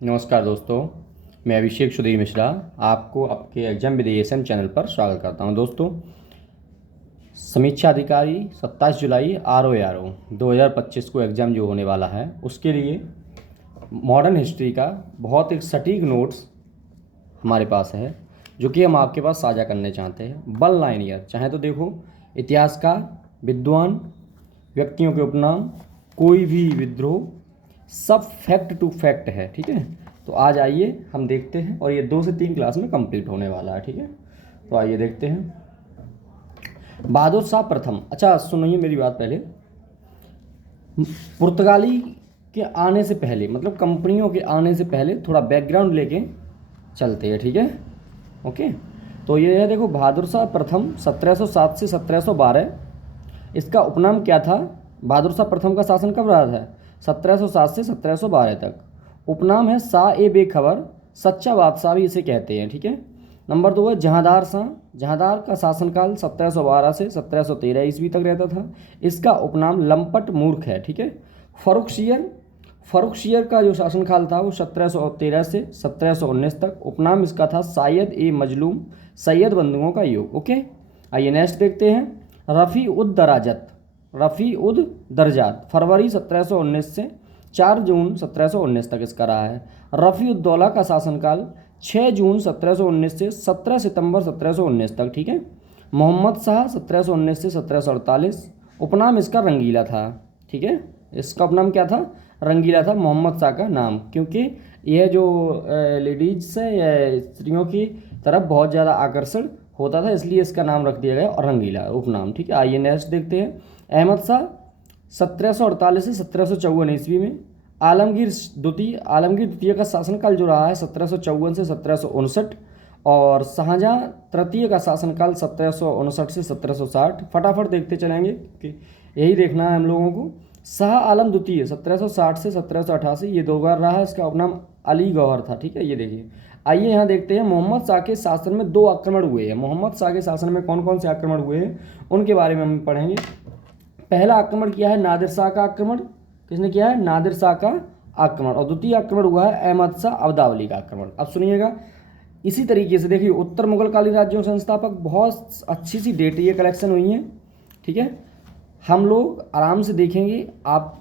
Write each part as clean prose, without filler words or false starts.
नमस्कार दोस्तों, मैं अभिषेक सुधीर मिश्रा आपको आपके एग्जाम विद एएसएम चैनल पर स्वागत करता हूं। दोस्तों, समीक्षा अधिकारी 27 जुलाई आरओ 2025 को एग्ज़ाम जो होने वाला है उसके लिए मॉडर्न हिस्ट्री का बहुत एक सटीक नोट्स हमारे पास है जो कि हम आपके पास साझा करने चाहते हैं। वन लाइनियर चाहे तो देखो, इतिहास का विद्वान, व्यक्तियों के उपनाम, कोई भी विद्रोह, सब फैक्ट टू फैक्ट है। ठीक है, तो आज आइए हम देखते हैं और ये 2 से 3 क्लास में कंप्लीट होने वाला है। ठीक है, तो आइए देखते हैं। बहादुर शाह प्रथम, अच्छा सुनिए मेरी बात पहले। पुर्तगाली के आने से पहले, मतलब कंपनियों के आने से पहले थोड़ा बैकग्राउंड लेके चलते हैं। ठीक है, ओके। तो ये है, देखो, बहादुर शाह प्रथम 1707 से 1712। इसका उपनाम क्या था? बहादुर शाह प्रथम का शासन कब रहा था? 1707 से 1712 तक। उपनाम है शाह ए बेखबर, सच्चा बादशाह भी इसे कहते हैं। ठीक है। नंबर 2 है जहांदार शाह। जहांदार का शासनकाल 1712 से 1713 ईस्वी तक रहता था। इसका उपनाम लंपट मूर्ख है। ठीक है। फर्रुखशियर का जो शासनकाल था वो 1713 से 1719 तक। उपनाम इसका था सायद ए मजलूम, सैयद बंधुओं का युग। ओके, आइए नेक्स्ट देखते हैं। रफ़ी उद दरजात, फरवरी 1719 से 4 जून 1719 तक इसका रहा है। रफ़ी उद्दौला का शासनकाल 6 जून 1719 से 17 सितंबर 1719 तक। ठीक है। मोहम्मद शाह 1719 से 1748। उपनाम इसका रंगीला था। ठीक है, इसका उपनाम क्या था? रंगीला था, मोहम्मद शाह का नाम, क्योंकि यह जो लेडीज से या स्त्रियों की तरफ बहुत ज़्यादा आकर्षण होता था, इसलिए इसका नाम रख दिया गया और रंगीला उपनाम। ठीक है, आइए नेक्स्ट देखते हैं। अहमद शाह 1748 से 1754 ईस्वी में। आलमगीर द्वितीय का शासनकाल जो रहा है 1754 से 1759। और शाहजहाँ तृतीय का शासनकाल 1759 से 1760। फटाफट देखते चलेंगे कि यही देखना है हम लोगों को। शाह आलम द्वितीय 1760 से 1788, ये 2 बार रहा है। इसका उपनाम अली गौहर था। ठीक है, ये देखिए। आइए यहाँ देखते हैं, मोहम्मद शाह के शासन में 2 आक्रमण हुए हैं। मोहम्मद शाह के शासन में कौन कौन से आक्रमण हुए हैं उनके बारे में हम पढ़ेंगे। पहला आक्रमण किया है नादिर शाह का आक्रमण। किसने किया है? नादिर शाह का आक्रमण। और द्वितीय आक्रमण हुआ है अहमद शाह अब्दावली का आक्रमण। अब सुनिएगा, इसी तरीके से देखिए, उत्तर मुगलकालीन राज्यों के संस्थापक, बहुत अच्छी सी डेट ये कलेक्शन हुई है। ठीक है, हम लोग आराम से देखेंगे। आप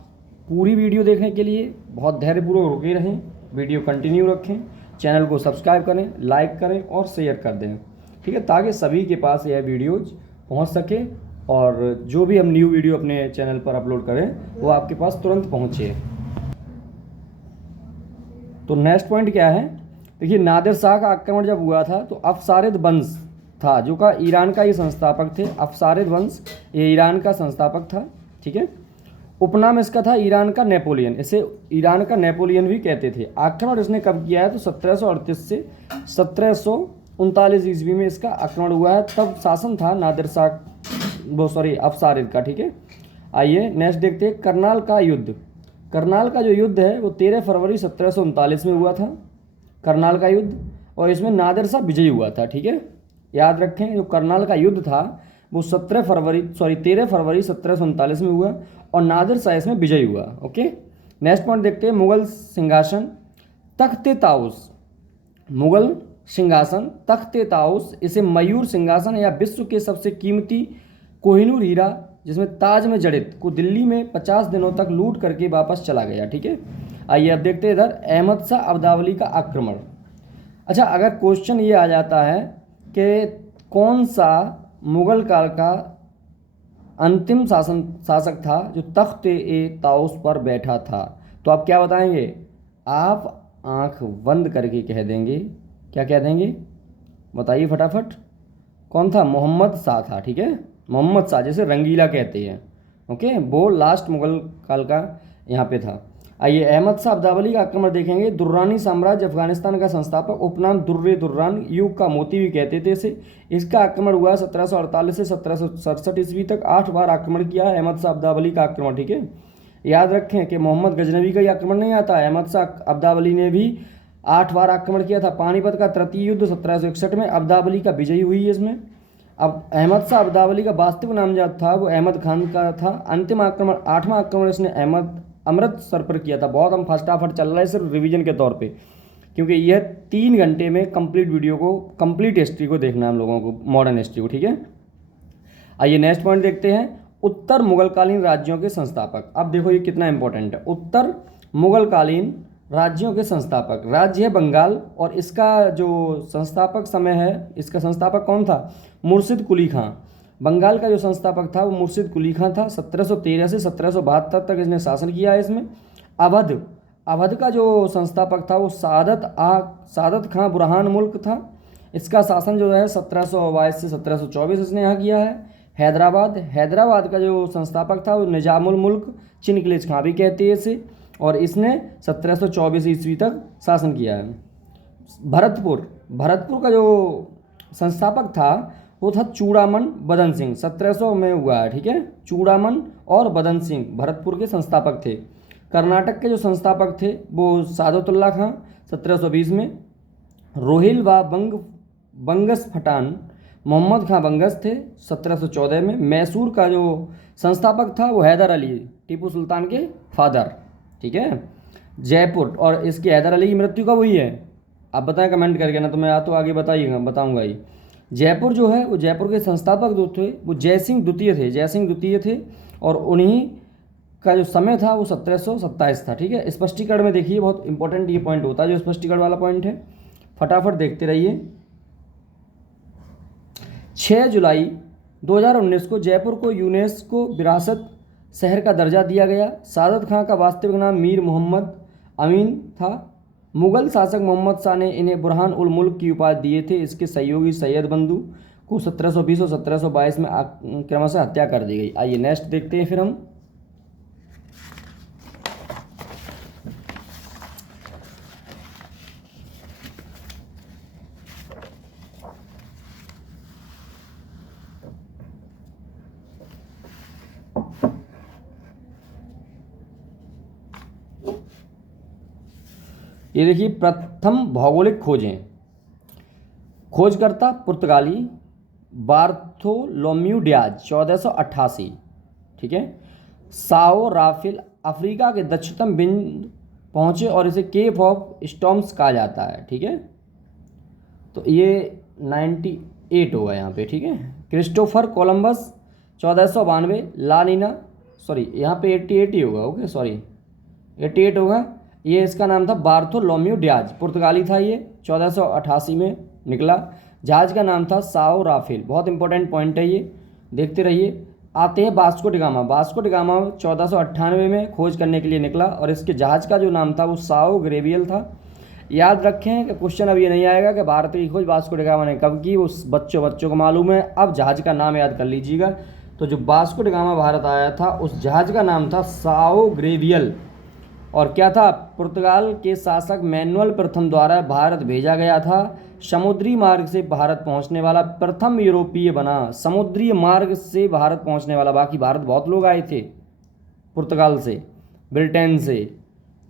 पूरी वीडियो देखने के लिए बहुत धैर्यपूर्वक रुके रहें, वीडियो कंटिन्यू रखें, चैनल को सब्सक्राइब करें, लाइक करें और शेयर कर दें। ठीक है, ताकि सभी के पास यह वीडियोज पहुंच सके और जो भी हम न्यू वीडियो अपने चैनल पर अपलोड करें वो आपके पास तुरंत पहुंचे। तो नेक्स्ट पॉइंट क्या है? देखिए, नादिर शाह का आक्रमण जब हुआ था तो अफसारिद वंश था, जो का ईरान का ये संस्थापक थे। अफसारिद वंश ये ईरान का संस्थापक था। ठीक है, उपनाम इसका था ईरान का नेपोलियन, इसे ईरान का नेपोलियन भी कहते थे। आक्रमण इसने कब किया है? तो 1738 से 1739 ईस्वी में इसका आक्रमण हुआ है। तब शासन था नादिर शाह अफसारिद का। ठीक है, आइए नेक्स्ट देखते हैं। करनाल का युद्ध। करनाल का जो युद्ध है वो 13 फरवरी 1739 में हुआ था, करनाल का युद्ध। और इसमें नादिर शाह विजयी हुआ था। ठीक है, याद रखें, जो करनाल का युद्ध था वो 13 फरवरी 1739 में हुआ और नादिर शाह इसमें विजयी हुआ। ओके, नेक्स्ट पॉइंट देखते हैं। मुगल सिंहासन तख्ते ताउस। मुगल सिंहासन तख्ते ताउस, इसे मयूर सिंहासन या विश्व के सबसे कीमती कोहिनूर हीरा जिसमें ताज में जड़ित को दिल्ली में 50 दिनों तक लूट करके वापस चला गया। ठीक है, आइए अब देखते हैं इधर अहमद शाह अब्दावली का आक्रमण। अच्छा, अगर क्वेश्चन ये आ जाता है कि कौन सा मुगल काल का अंतिम शासक था जो तख्त ए ताउस पर बैठा था, तो आप क्या बताएंगे? आप आंख बंद करके कह देंगे। क्या कह देंगे? बताइए फटाफट। कौन था? मोहम्मद शाह था। ठीक है, मोहम्मद शाह, जैसे रंगीला कहते हैं। ओके, वो लास्ट मुगल काल का यहाँ पे था। आइए अहमद शाह अब्दावली का आक्रमण देखेंगे। दुर्रानी साम्राज्य, अफगानिस्तान का संस्थापक, उपनाम दुर्रे दुर्रान, युग का मोती भी कहते थे इसे। इसका आक्रमण हुआ 1748 से 1767 ईस्वी तक। 8 बार आक्रमण किया अहमद शाह अब्दावली का आक्रमण। ठीक है, याद रखें कि मोहम्मद गजनवी का ही आक्रमण नहीं आता, अहमद शाह अब्दावली ने भी 8 बार आक्रमण किया था। पानीपत का तृतीय युद्ध 1761 में अब्दावली का विजयी हुई है इसमें। अब अहमद शाह अब्दावली का वास्तविक नाम जो था वो अहमद खान का था। अंतिम आक्रमण, 8वां आक्रमण इसने अहमद अमृतसर पर किया था। बहुत हम फटाफट चल रहा है सिर्फ रिवीजन के तौर पे, क्योंकि यह 3 घंटे में कंप्लीट वीडियो को, कंप्लीट हिस्ट्री को देखना है हम लोगों को, मॉडर्न हिस्ट्री को, ठीक है। आइए नेक्स्ट पॉइंट देखते हैं, उत्तर मुगलकालीन राज्यों के संस्थापक। अब देखो ये कितना इंपॉर्टेंट है। उत्तर मुगलकालीन राज्यों के संस्थापक, राज्य है बंगाल, और इसका जो संस्थापक समय है, इसका संस्थापक कौन था? मुर्शिद कुली खां। बंगाल का जो संस्थापक था वो मुर्शिद कुली खां था। 1713 से 1772 तक इसने शासन किया है इसमें। अवध का जो संस्थापक था वो सादत खां बुरहान मुल्क था। इसका शासन जो है 1722 से 1724 इसने यहाँ किया है। हैदराबाद का जो संस्थापक था वो निजामुल मुल्क चिनकलेज खां भी कहते हैं इसे, और इसने 1724 ईस्वी तक शासन किया है। भरतपुर का जो संस्थापक था वो था चूड़ामन बदन सिंह, 1700 में हुआ है, ठीक है। चूड़ामन और बदन सिंह भरतपुर के संस्थापक थे। कर्नाटक के जो संस्थापक थे वो सादतुल्ला खां 1720 में। रोहिल व बंगस फटान मोहम्मद खां बंगस थे 1714 में। मैसूर का जो संस्थापक था वो हैदर अली, टीपू सुल्तान के फादर, ठीक है। जयपुर, और इसकी हैदर अली की मृत्यु कब हुई है आप बताएं कमेंट करके ना, तो मैं तो आगे बताऊंगा ही। जयपुर जो है वो जयपुर के संस्थापक जो थे वो जयसिंह द्वितीय थे, और उन्हीं का जो समय था वो 1727 था, ठीक है। स्पष्टीकरण में देखिए बहुत इंपॉर्टेंट ये पॉइंट होता है जो स्पष्टीकरण वाला पॉइंट है, फटाफट देखते रहिए। 6 जुलाई 2019 को जयपुर को यूनेस्को विरासत शहर का दर्जा दिया गया। सादत खां का वास्तविक नाम मीर मोहम्मद अमीन था। मुगल शासक मोहम्मद शाह ने इन्हें बुरहान उल मुल्क की उपाधि दिए थे। इसके सहयोगी सैयद बंधु को 1720 और 1722 में क्रमशः हत्या कर दी गई। आइए नेक्स्ट देखते हैं फिर हम। ये देखिए प्रथम भौगोलिक खोजें। खोजकर्ता पुर्तगाली बार्थोलोम्यू डियाज 1488, ठीक है। साओ राफेल अफ्रीका के दक्षिणतम बिंदु पहुंचे और इसे केप ऑफ स्टॉर्म्स कहा जाता है, ठीक है। तो ये 98 होगा यहाँ पे, ठीक है। क्रिस्टोफर कोलंबस 1492, यहाँ पे 88 ही होगा, ओके सॉरी 88 होगा। ये इसका नाम था बार्थोलोम्यू डियाज, पुर्तगाली था ये, 1488 में निकला। जहाज का नाम था साओ राफेल, बहुत इंपॉर्टेंट पॉइंट है ये, देखते रहिए। आते हैं वास्को डिगामा 1498 में खोज करने के लिए निकला, और इसके जहाज का जो नाम था वो साओ ग्रेवियल था। याद रखें कि क्वेश्चन अब ये नहीं आएगा कि भारत की खोज वास्को डिगामा ने कब की, उस बच्चों को मालूम है। अब जहाज का नाम याद कर लीजिएगा। तो जो वास्को डिगामा भारत आया था उस जहाज का नाम था साओ ग्रेवियल, और क्या था, पुर्तगाल के शासक मैनुअल प्रथम द्वारा भारत भेजा गया था। समुद्री मार्ग से भारत पहुंचने वाला प्रथम यूरोपीय बना, समुद्री मार्ग से भारत पहुंचने वाला। बाकी भारत बहुत लोग आए थे पुर्तगाल से, ब्रिटेन से,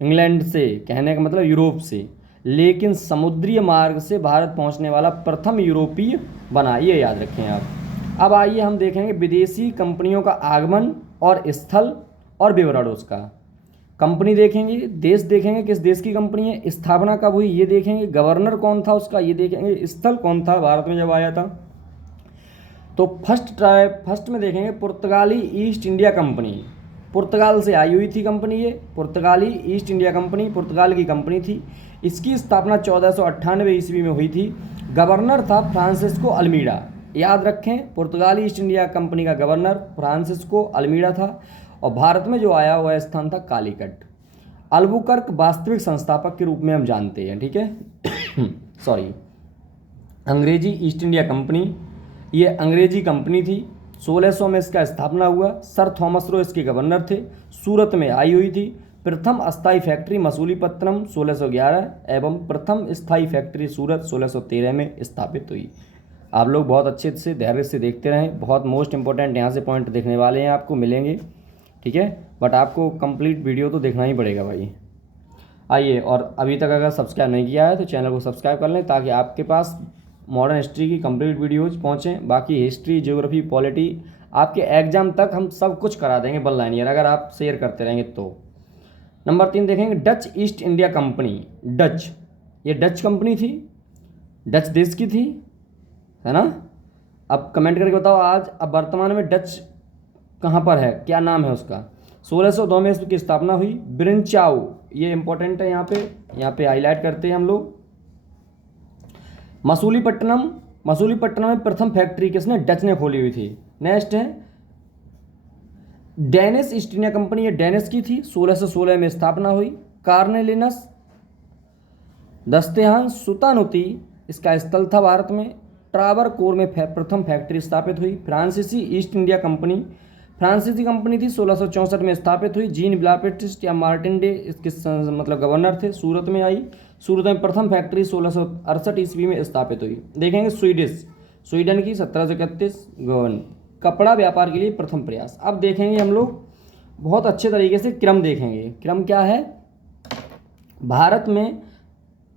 इंग्लैंड से, कहने का मतलब यूरोप से, लेकिन समुद्री मार्ग से भारत पहुंचने वाला प्रथम यूरोपीय बना, ये याद रखें आप। अब आइए हम देखेंगे विदेशी कंपनियों का आगमन और स्थल और विवरण उसका। कंपनी देखेंगे, देश देखेंगे किस देश की कंपनी है, स्थापना कब हुई ये देखेंगे, गवर्नर कौन था उसका ये देखेंगे, स्थल कौन था भारत में जब आया था। तो फर्स्ट में देखेंगे पुर्तगाली ईस्ट इंडिया कंपनी, पुर्तगाल से आई हुई थी कंपनी ये। पुर्तगाली ईस्ट इंडिया कंपनी पुर्तगाल की कंपनी थी। इसकी स्थापना 1498 ईस्वी में हुई थी। गवर्नर था फ्रांसिस्को अल्मीडा, याद रखें पुर्तगाली ईस्ट इंडिया कंपनी का गवर्नर फ्रांसिस्को अल्मीडा था। और भारत में जो आया वह स्थान था कालीकट। अल्बुकर्क वास्तविक संस्थापक के रूप में हम जानते हैं, ठीक है। सॉरी, अंग्रेजी ईस्ट इंडिया कंपनी, ये अंग्रेजी कंपनी थी। 1600 में इसका स्थापना हुआ। सर थॉमस रो इसके गवर्नर थे। सूरत में आई हुई थी। प्रथम अस्थायी फैक्ट्री मसूलीपट्टनम 1611 एवं प्रथम स्थायी फैक्ट्री सूरत 1613 में स्थापित हुई। आप लोग बहुत अच्छे से धैर्य से देखते रहें, बहुत मोस्ट इंपॉर्टेंट यहाँ से पॉइंट देखने वाले हैं, आपको मिलेंगे, ठीक है। बट आपको कंप्लीट वीडियो तो देखना ही पड़ेगा भाई। आइए, और अभी तक अगर सब्सक्राइब नहीं किया है तो चैनल को सब्सक्राइब कर लें ताकि आपके पास मॉडर्न हिस्ट्री की कंप्लीट वीडियोज़ पहुँचें। बाकी हिस्ट्री, ज्योग्राफी, पॉलिटी आपके एग्जाम तक हम सब कुछ करा देंगे बल लाइनियर, अगर आप शेयर करते रहेंगे तो। नंबर 3 देखेंगे Dutch east India company. Dutch, ये डच कंपनी थी, डच देश की थी, है ना। अब कमेंट करके बताओ आज अब वर्तमान में डच कहाँ पर है, क्या नाम है उसका। 1602 में इसकी स्थापना हुई। ब्रिंचाओ, ये इंपॉर्टेंट है, यहाँ पे हाईलाइट करते हैं हम लोग। मसूलीपट्टनम, मसूलीपट्टनम में प्रथम फैक्ट्री किसने, डच ने खोली हुई थी। नेक्स्ट है डेनिश ईस्ट इंडिया कंपनी, ये डेनिश की थी, 1616 में स्थापना हुई। कार्नेलिनस दस्तेहान सुतानुती इसका स्थल था भारत में। ट्रावरकोर में प्रथम फैक्ट्री स्थापित हुई। फ्रांसीसी ईस्ट इंडिया कंपनी, फ्रांसीसी कंपनी थी, 1664 में स्थापित हुई। जीन ब्लापेटिस्ट या मार्टिन डे इसके मतलब गवर्नर थे। सूरत में आई, सूरत में प्रथम फैक्ट्री 1668 ईस्वी में स्थापित हुई। देखेंगे स्वीडिश, स्वीडन की 1731 गवर्न, कपड़ा व्यापार के लिए प्रथम प्रयास। अब देखेंगे हम लोग बहुत अच्छे तरीके से क्रम देखेंगे। क्रम क्या है, भारत में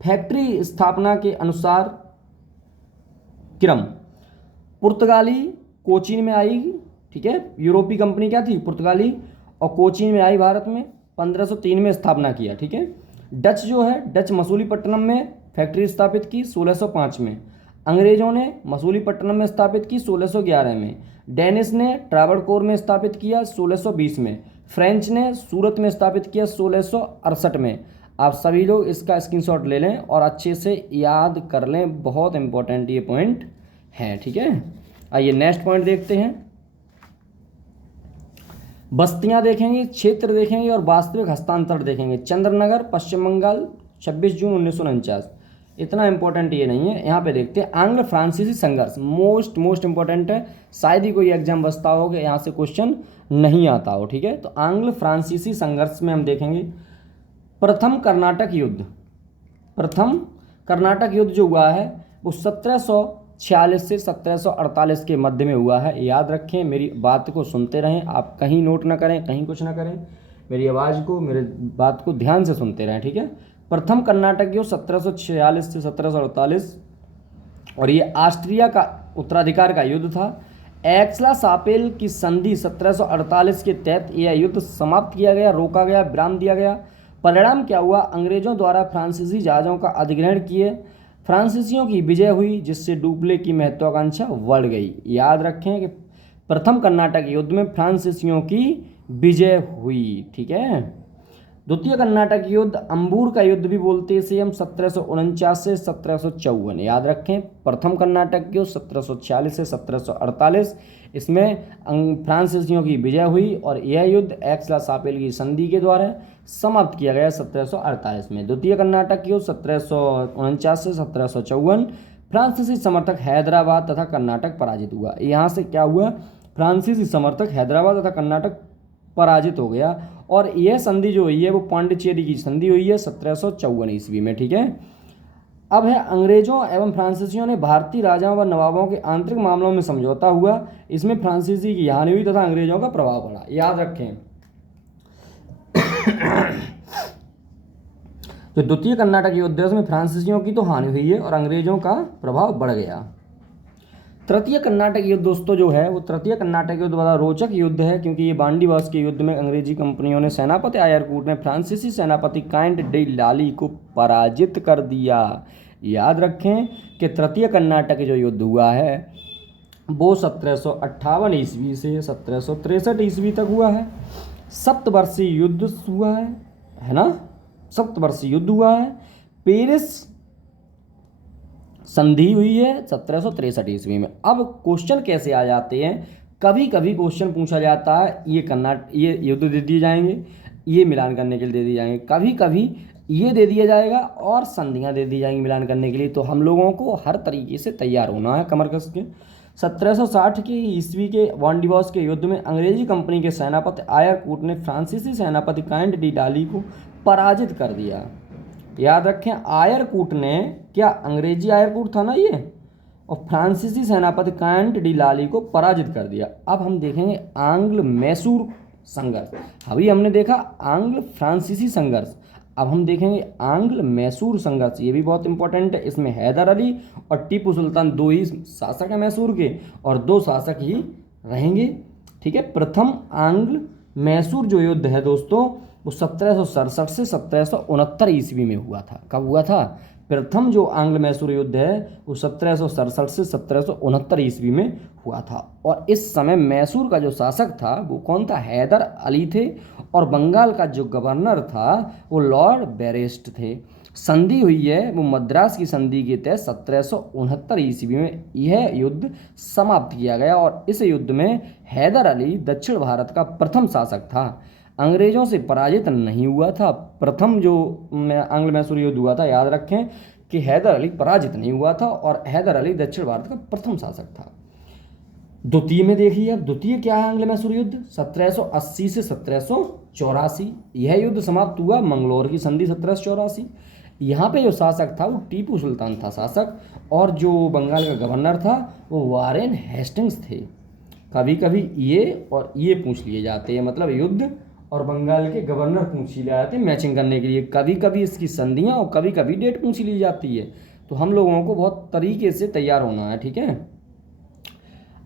फैक्ट्री स्थापना के अनुसार क्रम। पुर्तगाली कोचीन में आई, ठीक है, यूरोपीय कंपनी क्या थी, पुर्तगाली, और कोचीन में आई भारत में, 1503 में स्थापना किया, ठीक है। डच जो है, डच मसूलीपट्टनम में फैक्ट्री स्थापित की 1605 में। अंग्रेजों ने मसूलीपट्टनम में स्थापित की 1611 में। डेनिश ने ट्रावणकोर में स्थापित किया 1620 में। फ्रेंच ने सूरत में स्थापित किया 1668 में। आप सभी लोग इसका स्क्रीनशॉट ले लें और अच्छे से याद कर लें, बहुत इंपॉर्टेंट ये पॉइंट है, ठीक है। आइए नेक्स्ट पॉइंट देखते हैं। बस्तियां देखेंगे, क्षेत्र देखेंगे और वास्तविक हस्तांतरण देखेंगे। चंद्रनगर पश्चिम बंगाल 26 जून 1949। इतना इंपॉर्टेंट ये नहीं है, यहाँ पे देखते हैं। आंग्ल फ्रांसीसी संघर्ष मोस्ट इंपॉर्टेंट है, शायद ही कोई एग्जाम बचता हो कि यहाँ से क्वेश्चन नहीं आता हो, ठीक है। तो आंग्ल फ्रांसीसी संघर्ष में हम देखेंगे प्रथम कर्नाटक युद्ध। प्रथम कर्नाटक युद्ध जो हुआ है वो 1746 से 1748 के मध्य में हुआ है। याद रखें, मेरी बात को सुनते रहें, आप कहीं नोट ना करें, कहीं कुछ ना करें, मेरी आवाज़ को, मेरे बात को ध्यान से सुनते रहें, ठीक है। प्रथम कर्नाटक युद्ध 1746 से 1748, और ये ऑस्ट्रिया का उत्तराधिकार का युद्ध था। एक्सला सापेल की संधि 1748 के तहत यह युद्ध समाप्त किया गया, रोका गया, विराम दिया गया। परिणाम क्या हुआ, अंग्रेजों द्वारा फ्रांसीसी जहाज़ों का अधिग्रहण किए, फ्रांसीसियों की विजय हुई, जिससे डुप्ले की महत्वाकांक्षा बढ़ गई। याद रखें कि प्रथम कर्नाटक युद्ध में फ्रांसीसियों की विजय हुई, ठीक है। द्वितीय कर्नाटक युद्ध अंबूर का युद्ध भी बोलते हैं इसे हम, 1749 से 1754। याद रखें, प्रथम कर्नाटक युद्ध 1746 से 1748, इसमें फ्रांसीसियों की विजय हुई और यह युद्ध एक्सला सापेल की संधि के द्वारा समाप्त किया गया 1748 में। द्वितीय कर्नाटक युद्ध 1749 से 1754, फ्रांसीसी समर्थक हैदराबाद तथा कर्नाटक पराजित हुआ। यहाँ से क्या हुआ, फ्रांसीसी समर्थक हैदराबाद तथा कर्नाटक पराजित हो गया, और यह संधि जो हुई है वो पांडिचेरी की संधि हुई है 1754 ईस्वी में, ठीक है। अब है अंग्रेजों एवं फ्रांसीसियों ने भारतीय राजाओं व नवाबों के आंतरिक मामलों में समझौता हुआ, इसमें फ्रांसीसी की हानि हुई तथा अंग्रेजों का प्रभाव पड़ा। याद रखें, जो द्वितीय कर्नाटक युद्ध है उसमें फ्रांसीसियों की तो हानि हुई है और अंग्रेजों का प्रभाव बढ़ गया। तृतीय कर्नाटक युद्ध दोस्तों जो है वो तृतीय कर्नाटक युद्ध बड़ा रोचक युद्ध है, क्योंकि ये बांडीवास के युद्ध में अंग्रेजी कंपनियों ने सेनापति आयरकूट ने फ्रांसीसी सेनापति काइंट डी लाली को पराजित कर दिया। याद रखें कि तृतीय कर्नाटक जो युद्ध हुआ है वो 1758 ईस्वी से 1763 ईस्वी तक हुआ है। सप्तवर्षीय युद्ध हुआ है ना, सप्तवर्षीय युद्ध हुआ है। पेरिस संधि हुई है 1763 ईस्वी में। अब क्वेश्चन कैसे आ जाते हैं, कभी कभी क्वेश्चन पूछा जाता है ये युद्ध दे दिए जाएंगे, ये मिलान करने के लिए दे दिए जाएंगे, कभी कभी ये दे दिया जाएगा और संधियां दे दी जाएंगी मिलान करने के लिए। तो हम लोगों को हर तरीके से तैयार होना है कमर कस के। 1760 के ईस्वी के वांडीवास के युद्ध में अंग्रेजी कंपनी के सेनापति आयरकूट ने फ्रांसीसी सेनापति काइंट डी लाली को पराजित कर दिया। याद रखें, आयरकूट ने, क्या अंग्रेजी आयरकूट था ना ये, और फ्रांसीसी सेनापति काइंट डी लाली को पराजित कर दिया। अब हम देखेंगे आंग्ल मैसूर संघर्ष। अभी हमने देखा आंग्ल फ्रांसीसी संघर्ष, अब हम देखेंगे आंग्ल मैसूर संघर्ष। ये भी बहुत इंपॉर्टेंट है। इसमें हैदर अली और टीपू सुल्तान दो ही शासक हैं मैसूर के, और दो शासक ही रहेंगे, ठीक है। प्रथम आंग्ल मैसूर जो युद्ध है दोस्तों वो 1767 से 1769 ईस्वी में हुआ था। कब हुआ था? प्रथम जो आंग्ल मैसूर युद्ध है वो 1767 से 1769 ईस्वी में हुआ था। और इस समय मैसूर का जो शासक था वो कौन था? हैदर अली थे। और बंगाल का जो गवर्नर था वो लॉर्ड बेरेस्ट थे। संधि हुई है वो मद्रास की संधि के तहत 1769 ईस्वी में यह युद्ध समाप्त किया गया। और इस युद्ध में हैदर अली दक्षिण भारत का प्रथम शासक था, अंग्रेजों से पराजित नहीं हुआ था। प्रथम जो आंग्ल मैसूर युद्ध हुआ था, याद रखें कि हैदर अली पराजित नहीं हुआ था और हैदर अली दक्षिण भारत का प्रथम शासक था। द्वितीय में देखिए, अब द्वितीय क्या है आंग्ल मैसूर युद्ध? 1780 से 1784 यह युद्ध समाप्त हुआ। मंगलौर की संधि 1784। यहाँ पे जो शासक था वो टीपू सुल्तान था शासक, और जो बंगाल का गवर्नर था वो वारेन हेस्टिंग्स थे। कभी कभी ये और ये पूछ लिए जाते हैं, मतलब युद्ध और बंगाल के गवर्नर पूछ लिए जाते हैं मैचिंग करने के लिए। कभी कभी इसकी संधियाँ और कभी कभी डेट पूछ ली जाती है। तो हम लोगों को बहुत तरीके से तैयार होना है, ठीक है।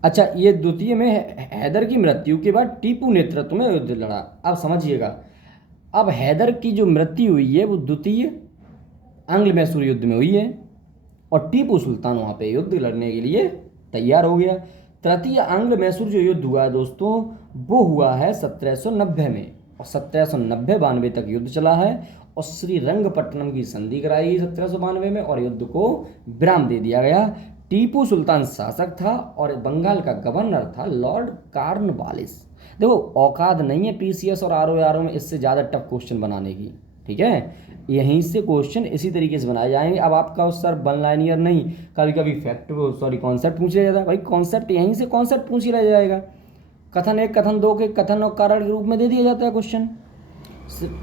अच्छा, ये द्वितीय में हैदर की मृत्यु के बाद टीपू नेतृत्व में युद्ध लड़ा। अब समझिएगा, अब हैदर की जो मृत्यु हुई है वो द्वितीय आंग्ल मैसूर युद्ध में हुई है और टीपू सुल्तान वहाँ पे युद्ध लड़ने के लिए तैयार हो गया। तृतीय आंग्ल मैसूर जो युद्ध हुआ है दोस्तों, वो हुआ है 1790 में, और 1790-92 तक युद्ध चला है। और श्रीरंगपट्टनम की संधि कराई गई 1792 में और युद्ध को विराम दे दिया गया। टीपू सुल्तान शासक था और बंगाल का गवर्नर था लॉर्ड कॉर्नवालिस। देखो, औकात नहीं है पीसीएस और आरओ में इससे ज़्यादा टफ क्वेश्चन बनाने की, ठीक है। यहीं से क्वेश्चन इसी तरीके से बनाए जाएंगे। अब आपका सर वन लाइनियर नहीं, कभी कभी कॉन्सेप्ट पूछ लिया जाता है। भाई कॉन्सेप्ट यहीं से कॉन्सेप्ट पूछ लिया जाएगा। कथन 1 कथन 2 के कथन और कारण के रूप में दे दिया जाता है क्वेश्चन।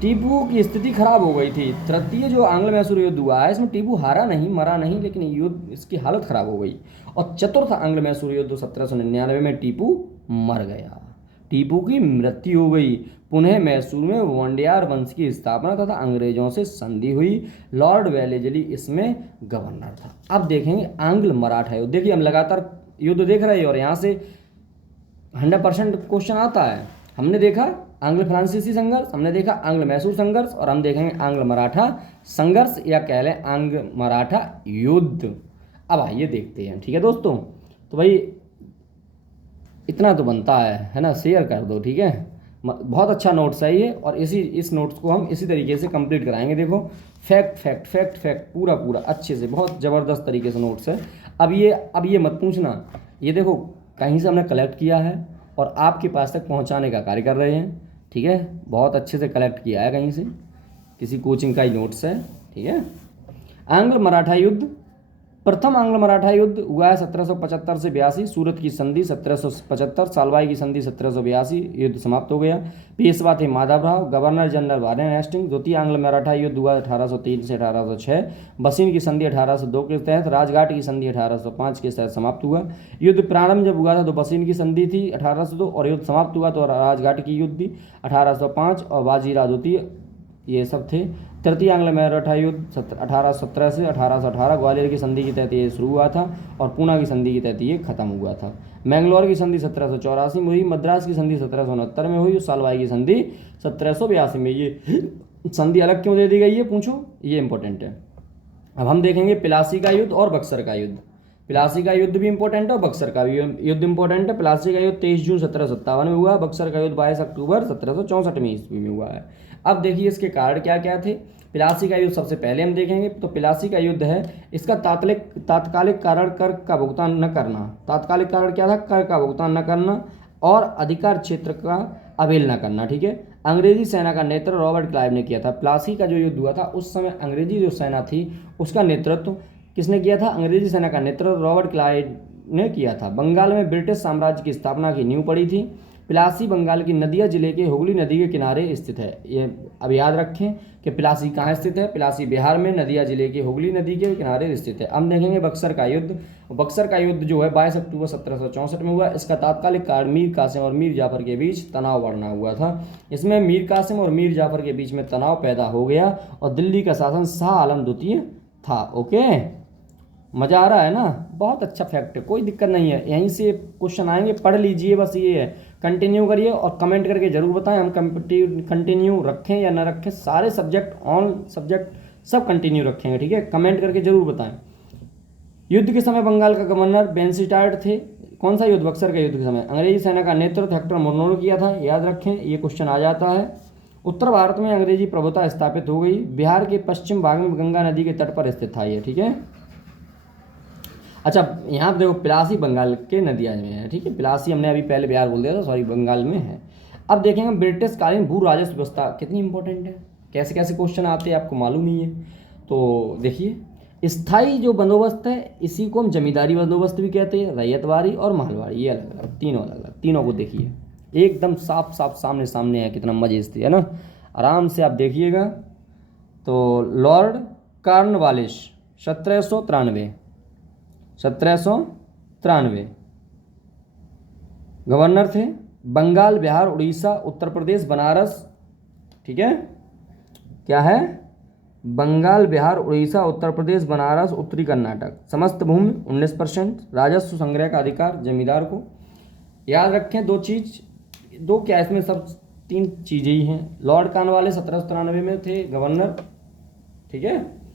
टीपू की स्थिति खराब हो गई थी। तृतीय जो आंग्ल मैसूर युद्ध हुआ है इसमें टीपू हारा नहीं, मरा नहीं, लेकिन युद्ध इसकी हालत खराब हो गई। और चतुर्थ आंग्ल मैसूर युद्ध 1799 में टीपू मर गया, टीपू की मृत्यु हो गई। पुनः मैसूर में वोंडियार वंश की स्थापना तथा अंग्रेजों से संधि हुई। लॉर्ड वेलेजली इसमें गवर्नर था। अब देखेंगे आंग्ल मराठा युद्ध। देखिए हम लगातार युद्ध देख रहे हैं और यहाँ से 100% क्वेश्चन आता है। हमने देखा आंग्ल फ्रांसीसी संघर्ष, हमने देखा आंग्ल मैसूर संघर्ष, और हम देखेंगे आंग्ल मराठा संघर्ष या कह लें आंग्ल मराठा युद्ध। अब आइए देखते हैं, ठीक है दोस्तों। तो भाई इतना तो बनता है ना, शेयर कर दो, ठीक है। बहुत अच्छा नोट्स है ये, और इस नोट्स को हम इसी तरीके से कंप्लीट कराएंगे। देखो फैक्ट फैक्ट फैक्ट फैक्ट पूरा पूरा अच्छे से, बहुत ज़बरदस्त तरीके से नोट्स है। अब ये मत पूछना, ये देखो कहीं से हमने कलेक्ट किया है और आपके पास तक पहुंचाने का कार्य कर रहे हैं, ठीक है। बहुत अच्छे से कलेक्ट किया है, कहीं से किसी कोचिंग का ही नोट्स है, ठीक है। आंग्ल मराठा युद्ध, प्रथम आंग्ल मराठा युद्ध हुआ है 1775 से 82। सूरत की संधि 1775, सालवाई की संधि 1782, युद्ध समाप्त हो गया। पेशवा थे Madhavrao, governor general Warren Hastings. द्वितीय आंग्ल मराठा युद्ध हुआ 1803 से 1806। बसीन की संधि 1802 के तहत, राजघाट की संधि 1805 के तहत समाप्त हुआ। युद्ध प्रारंभ जब हुआ था तो बसीन की संधि थी 1802, और युद्ध समाप्त हुआ तो राजघाट की युद्ध थी 1805, और बाजीराव द्वितीय, ये सब थे। तृतीय आंग्ल मराठा युद्ध 1817 से 1818, ग्वालियर की संधि के तहत ये शुरू हुआ था और पूना की संधि के तहत ये खत्म हुआ था। मैंगलोर की संधि 1784 में हुई, मद्रास की संधि 1769 में हुई, सालवाई की संधि 1782 में। ये संधि अलग क्यों दे दी गई है पूछो, ये इंपॉर्टेंट है। अब हम देखेंगे प्लासी का युद्ध और बक्सर का युद्ध। प्लासी का युद्ध भी इंपॉर्टेंट है और बक्सर का भी युद्ध इंपॉर्टेंट है। प्लासी का युद्ध 23 जून 1757 में हुआ, बक्सर का युद्ध 22 अक्टूबर 1764 में ईस्वी में हुआ है। अब देखिए इसके कारण क्या क्या थे। प्लासी का युद्ध सबसे पहले हम देखेंगे। तो प्लासी का युद्ध है, इसका तात्कालिक कारण कर का भुगतान न करना। तात्कालिक कारण क्या था? कर का भुगतान न करना और अधिकार क्षेत्र का अवहेलना करना, ठीक है। अंग्रेजी सेना का नेतृत्व रॉबर्ट क्लाइव ने किया था। प्लासी का जो युद्ध हुआ था उस समय अंग्रेजी जो सेना थी उसका नेतृत्व किसने किया था? अंग्रेजी सेना का नेतृत्व रॉबर्ट क्लाइव ने किया था। बंगाल में ब्रिटिश साम्राज्य की स्थापना की नींव पड़ी थी। प्लासी बंगाल की नदिया जिले के हुगली नदी के किनारे स्थित है। ये अब याद रखें कि प्लासी कहाँ स्थित है। प्लासी बिहार में नदिया जिले के हुगली नदी के किनारे स्थित है। अब देखेंगे बक्सर का युद्ध। बक्सर का युद्ध जो है 22 अक्टूबर 1764 में हुआ। इसका तात्कालिक कारण मीर कासिम और मीर जाफर के बीच तनाव बढ़ना हुआ था। इसमें मीर कासिम और मीर जाफर के बीच में तनाव पैदा हो गया और दिल्ली का शासन शाह आलम द्वितीय था। ओके, मज़ा आ रहा है ना? बहुत अच्छा फैक्ट है, कोई दिक्कत नहीं है। यहीं से क्वेश्चन आएंगे, पढ़ लीजिए, बस ये है कंटिन्यू करिए और कमेंट करके ज़रूर बताएं हम कंटिन्यू रखें या ना रखें। सारे सब्जेक्ट, ऑल सब्जेक्ट सब कंटिन्यू रखेंगे, ठीक है। कमेंट करके ज़रूर बताएं। युद्ध के समय बंगाल का गवर्नर बेनस्टार्ड थे। कौन सा युद्ध? बक्सर के युद्ध के समय। अंग्रेजी सेना का नेतृत्व हेक्टर मोरनो ने किया था, याद रखें, ये क्वेश्चन आ जाता है। उत्तर भारत में अंग्रेजी प्रभुता स्थापित हो गई। बिहार के पश्चिम भाग में गंगा नदी के तट पर स्थित था ये, ठीक है। अच्छा, यहाँ पर देखो पिलासी बंगाल के नदियाँ में है, ठीक है। पिलासी हमने अभी पहले बिहार बोल दिया था, सॉरी, बंगाल में है। अब देखेंगे ब्रिटिश कालीन भू राजस्व व्यवस्था कितनी इंपॉर्टेंट है, कैसे कैसे क्वेश्चन आते हैं आपको मालूम ही है। तो देखिए, स्थायी जो बंदोबस्त है इसी को हम जमींदारी बंदोबस्त भी कहते हैं, रैयतवाड़ी और महलवाड़ी, ये अलग अलग, तीनों अलग अलग। तीनों को देखिए एकदम साफ साफ सामने सामने है, कितना मजे से है ना, आराम से आप देखिएगा। तो लॉर्ड कॉर्नवालिस 1793 गवर्नर थे। बंगाल, बिहार, उड़ीसा, उत्तर प्रदेश, बनारस, ठीक है। क्या है? बंगाल, बिहार, उड़ीसा, उत्तर प्रदेश, बनारस, उत्तरी कर्नाटक। समस्त भूमि 19%। राजस्व संग्रह का अधिकार जमींदार को। याद रखें दो क्या इसमें सब 3 चीज़ें ही हैं। लॉर्ड कॉर्नवालिस 1793 में थे गवर्नर, ठीक है।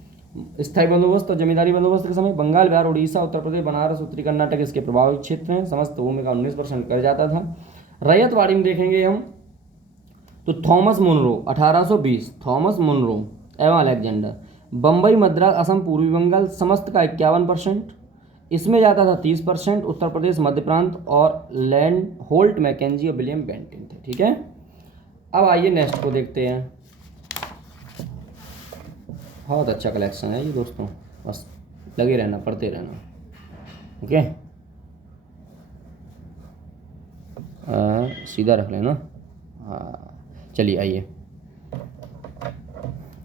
स्थायी बंदोबस्त और जमींदारी बंदोबस्त के समय बंगाल, बिहार, उड़ीसा, उत्तर प्रदेश, बनारस, उत्तरी कर्नाटक इसके प्रभावित क्षेत्र हैं। समस्त भूमि का 19% कर जाता था। रैयतवाड़ी में देखेंगे हम तो थॉमस मुनरो 1820, थॉमस मुनरो एवं अलेक्जेंडर। बम्बई, मद्रास, असम, पूर्वी बंगाल समस्त का 51%। इसमें जाता था 30%। उत्तर प्रदेश, मध्य प्रांत और लैंड होल्ट, मैकेंजी और विलियम बेंटिन थे, ठीक है। अब आइए नेक्स्ट को देखते हैं। बहुत अच्छा कलेक्शन है ये दोस्तों, बस लगे रहना, पढ़ते रहना, ओके। सीधा रख लेना, हाँ। चलिए आइए,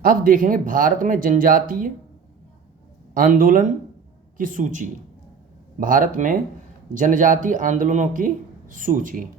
अब देखेंगे भारत में जनजातीय आंदोलन की सूची। भारत में जनजातीय आंदोलनों की सूची।